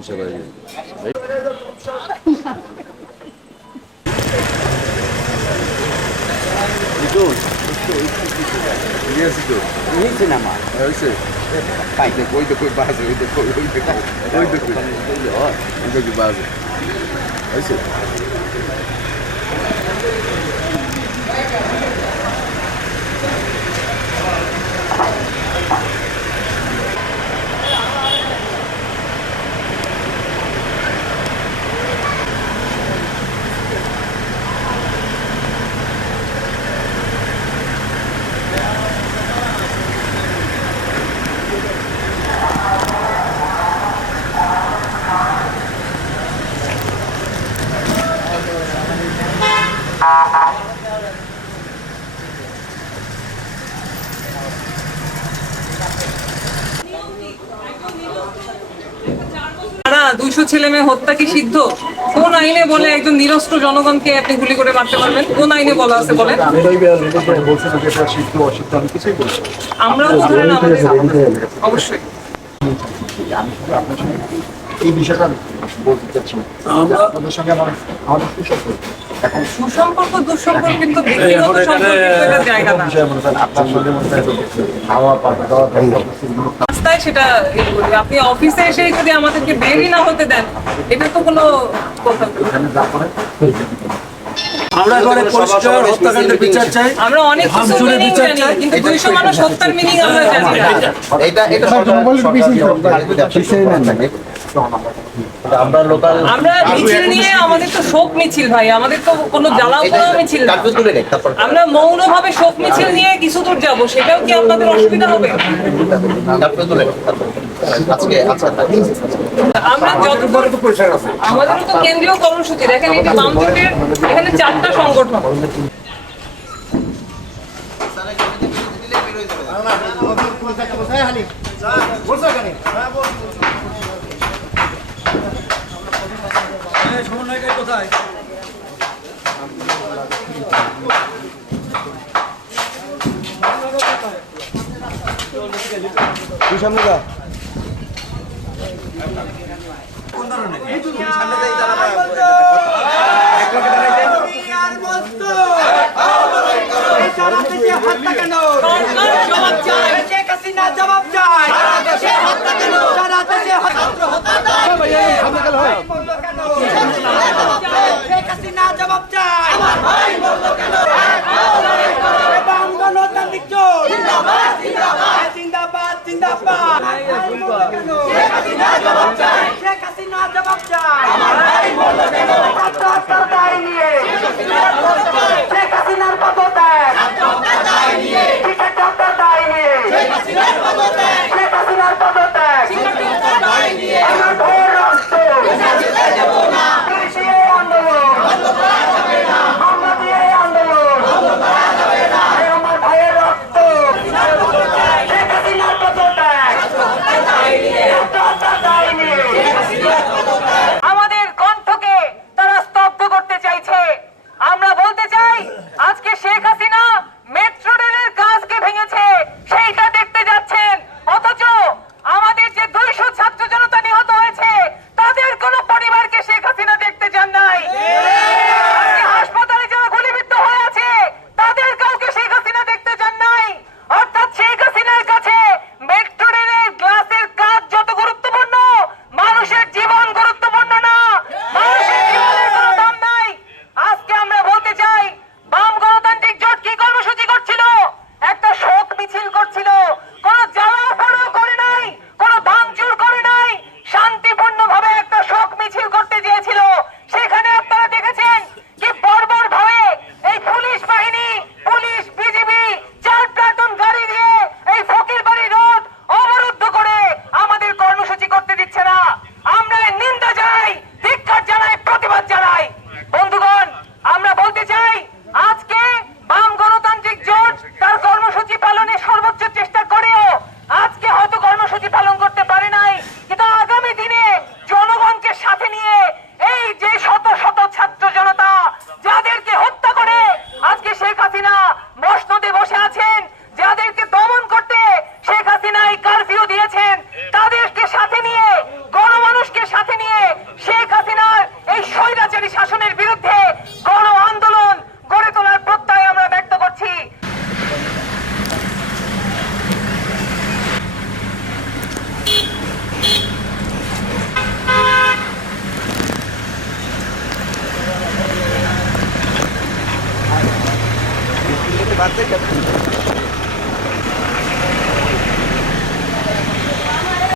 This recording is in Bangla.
isso, Idus. Jest idus. isso, nie. É isso aí. Depois, depois base, depois, depois, depois, depois. Depois de base. É isso aí. দুইশো ছেলে মেয়ে হত্যা কি সিদ্ধ কোন আইনে বলে একজন নিরস্ত্র জনগণকে আপনি গুলি করে মারতে পারবেন কোন আইনে বলা আছে বলে বলছেন যে এটা সিদ্ধ অসিদ্ধ আমি কিছুই বলছি না। আমরাও তো ধরেন অবশ্যই আমি শুধু আপনার সঙ্গে এই বিষয়টা বলতে চাচ্ছি না। আপনাদের সঙ্গে আমার আমাদের সুসম্পর্ক এখন সুসম্পর্ক দুঃসম্পর্ক কিন্তু ব্যক্তিগত সম্পর্কের জায়গা না বিষয় করেন আপনার সঙ্গে মনে করেন খাওয়া পাওয়া দাওয়া এগুলো রাস্তায় সেটা ইয়ে আপনি অফিসে এসে যদি আমাদেরকে বেরই না হতে দেন এটা তো কোনো কথা আমরা এবারে পরিষ্কার হত্যাকাণ্ডের বিচার চাই। আমরা অনেক কিছু মিনিং বিচার জানি চাই। কিন্তু দুইশো মানুষ হত্যার মিনিং আমরা জানি না। এটা এটা আমরা লোকাল আমরা মিছিল নিয়ে আমাদের তো শোক মিছিল ভাই আমাদের তো কোনো জ্বালাও পোড়াও মিছিল না। আমরা মৌনভাবে শোক মিছিল নিয়ে কিছু দূর যাব সেটাও কি আপনাদের অসুবিধা হবে আচ্ছা আমরা আমাদেরও তো কেন্দ্রীয় কর্মসূচি দেখেন এই যে বাম এখানে চারটা সংগঠন কোথায় চায় শেখ হাসিনা জবাব চায় সারা দেশে হত্যা কেন সারা দেশে হত্যা শেখ হাসিনা জবাব চায় আমার ইন্টারভিউ দিয়েছেন। তাদেরকে সাথে নিয়ে, গণমানুষকে সাথে নিয়ে শেখ হাসিনার এই স্বৈরাচারী শাসনের বিরুদ্ধে গণ আন্দোলন গড়ে তোলার প্রত্যয় আমরা ব্যক্ত করছি। বাদ